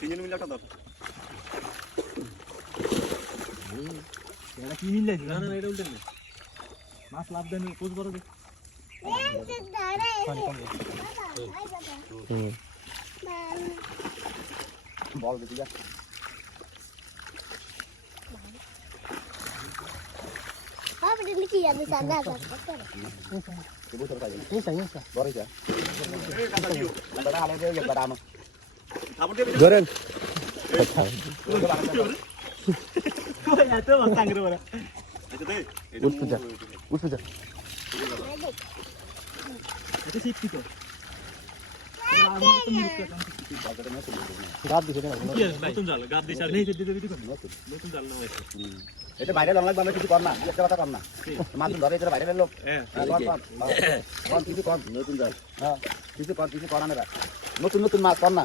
তিনজন মিলে একটা দাও এটা কি মিললে না না এটা উল্টে মাছ লাভ দেন কোচ বড় বল যা। যা না নতুন জাল গাদ দিছ আর নেই দিতে দিতে নতুন জাল না হয়েছে এটা বাইরে লং লাগবে কিছু কর না। একটা কথা কর না। মাছ ধরে, এটা বাইরে লোক। হ্যাঁ কিছু কর। নতুন জাল হ্যাঁ নতুন নতুন মাছ কর না।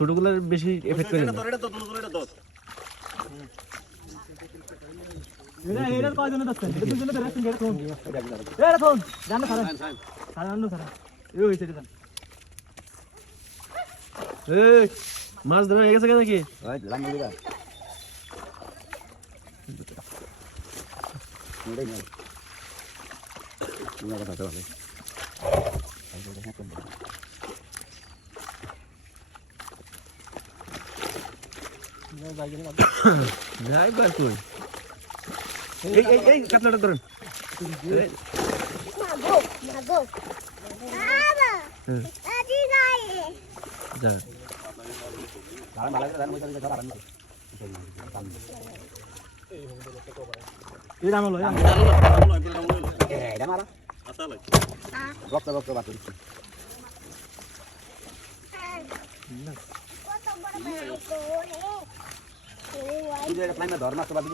ছোটগুলার বেশি এফেক্ট করে না। এটা তো তোর এটা দস এটা এটা কয়জন দস্তেন এটা দুজন ধরে রাখছেন এটা কোন এটা কোন জানো সারা সারা আনো সারা এই হইছে এটা এই মাছ ধরা হয়ে গেছে কেন নাকি লাম দিবা মুড়ে নিয়ে নিয়ে কথা বার কই? এই এই এই কাতলাটা ধরেন। রক্ত রক্ত বাকি তুই যে ফ্লাইমে ধর মাছ বাকি